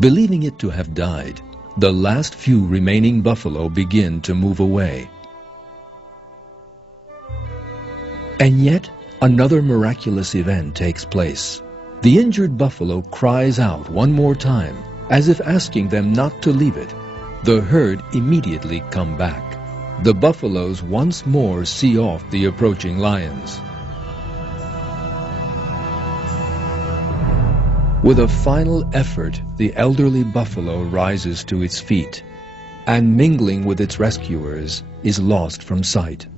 Believing it to have died, the last few remaining buffalo begin to move away. And yet, another miraculous event takes place. The injured buffalo cries out one more time, as if asking them not to leave it. The herd immediately come back. The buffaloes once more see off the approaching lions. With a final effort, the elderly buffalo rises to its feet, and mingling with its rescuers, is lost from sight.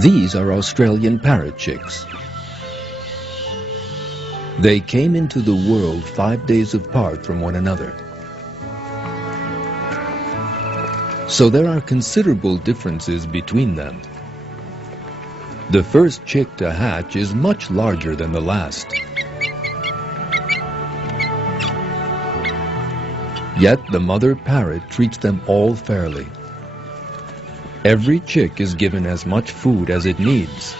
These are Australian parrot chicks. They came into the world 5 days apart from one another. So there are considerable differences between them. The first chick to hatch is much larger than the last. Yet the mother parrot treats them all fairly. Every chick is given as much food as it needs.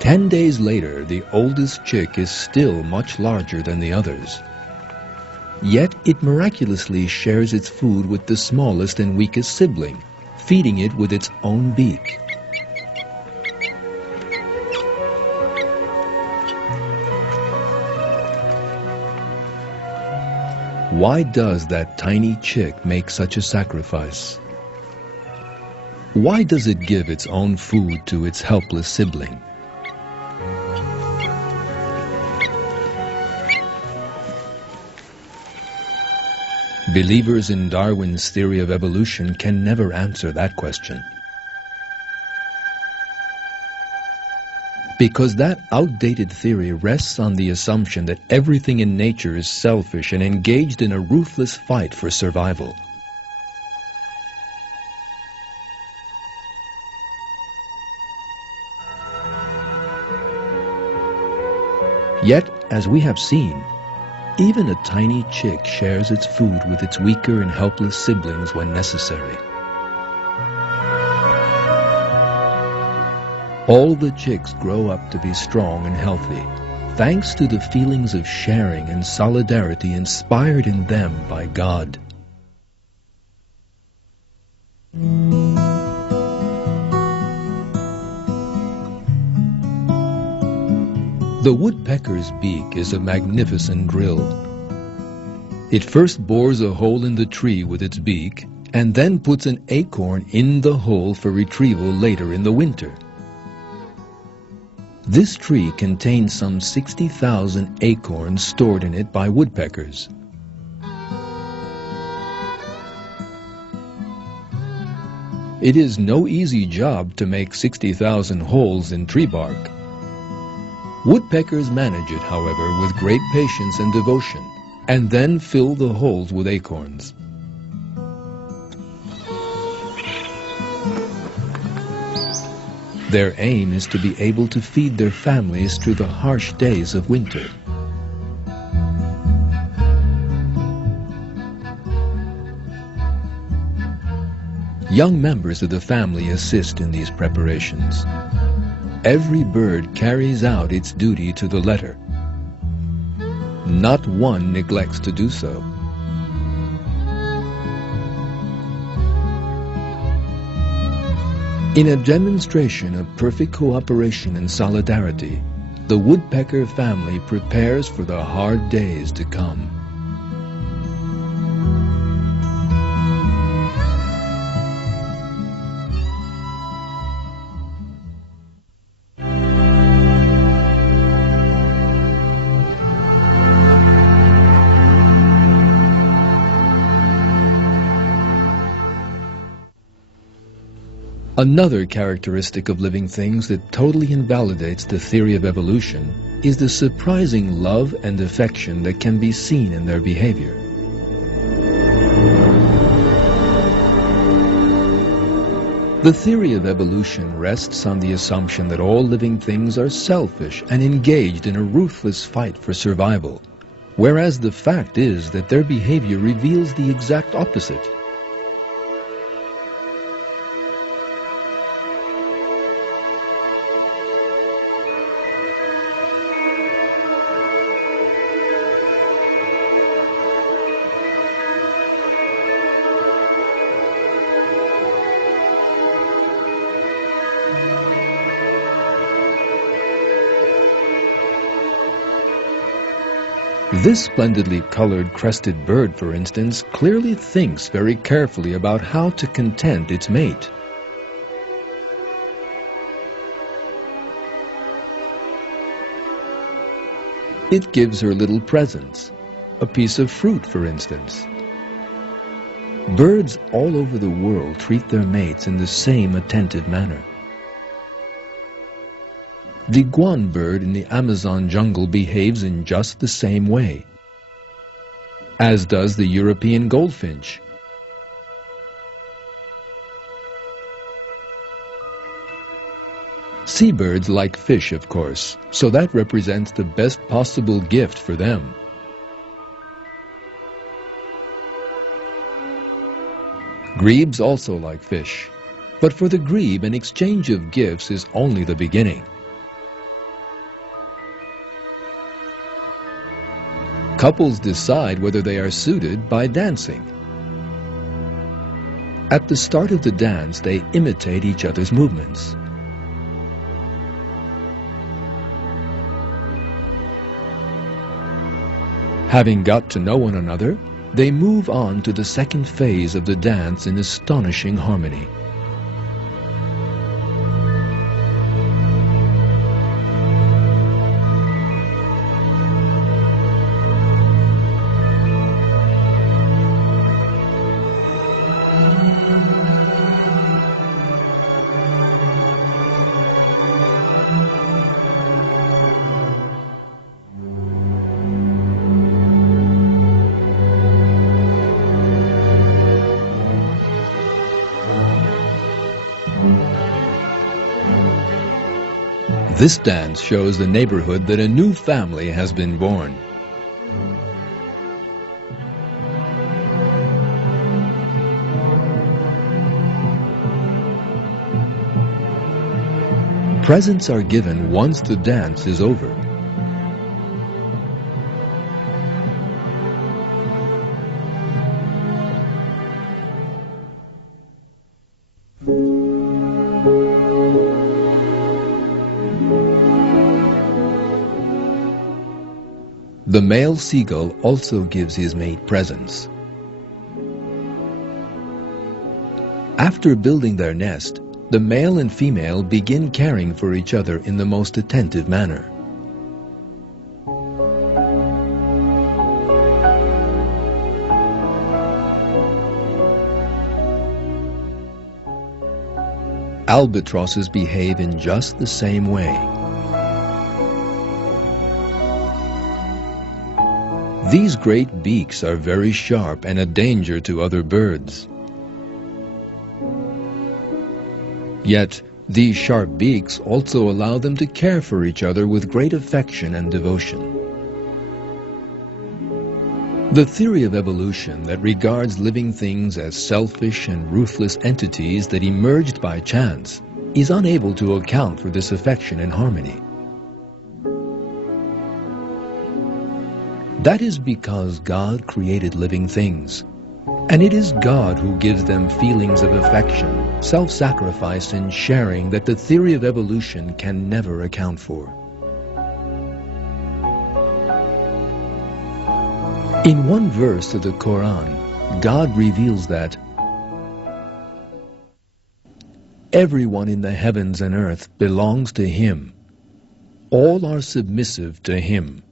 Ten days later, the oldest chick is still much larger than the others. Yet it miraculously shares its food with the smallest and weakest sibling, feeding it with its own beak. Why does that tiny chick make such a sacrifice? Why does it give its own food to its helpless sibling? Believers in Darwin's theory of evolution can never answer that question. Because that outdated theory rests on the assumption that everything in nature is selfish and engaged in a ruthless fight for survival. Yet, as we have seen, even a tiny chick shares its food with its weaker and helpless siblings when necessary. All the chicks grow up to be strong and healthy, thanks to the feelings of sharing and solidarity inspired in them by God. The woodpecker's beak is a magnificent drill. It first bores a hole in the tree with its beak and then puts an acorn in the hole for retrieval later in the winter. This tree contains some 60,000 acorns stored in it by woodpeckers. It is no easy job to make 60,000 holes in tree bark. Woodpeckers manage it, however, with great patience and devotion, and then fill the holes with acorns. Their aim is to be able to feed their families through the harsh days of winter. Young members of the family assist in these preparations. Every bird carries out its duty to the letter. Not one neglects to do so. In a demonstration of perfect cooperation and solidarity, the woodpecker family prepares for the hard days to come. Another characteristic of living things that totally invalidates the theory of evolution is the surprising love and affection that can be seen in their behavior. The theory of evolution rests on the assumption that all living things are selfish and engaged in a ruthless fight for survival, whereas the fact is that their behavior reveals the exact opposite. This splendidly colored crested bird, for instance, clearly thinks very carefully about how to content its mate. It gives her little presents, a piece of fruit, for instance. Birds all over the world treat their mates in the same attentive manner. The guan bird in the Amazon jungle behaves in just the same way, as does the European goldfinch. Seabirds like fish, of course, so that represents the best possible gift for them. Grebes also like fish, but for the grebe an exchange of gifts is only the beginning. Couples decide whether they are suited by dancing. At the start of the dance, they imitate each other's movements. Having got to know one another, they move on to the second phase of the dance in astonishing harmony. This dance shows the neighborhood that a new family has been born. Presents are given once the dance is over. The male seagull also gives his mate presents. After building their nest, the male and female begin caring for each other in the most attentive manner. Albatrosses behave in just the same way. These great beaks are very sharp and a danger to other birds. Yet, these sharp beaks also allow them to care for each other with great affection and devotion. The theory of evolution that regards living things as selfish and ruthless entities that emerged by chance is unable to account for this affection and harmony. That is because God created living things, and it is God who gives them feelings of affection, self-sacrifice, and sharing that the theory of evolution can never account for. In one verse of the Quran, God reveals that everyone in the heavens and earth belongs to Him. All are submissive to Him.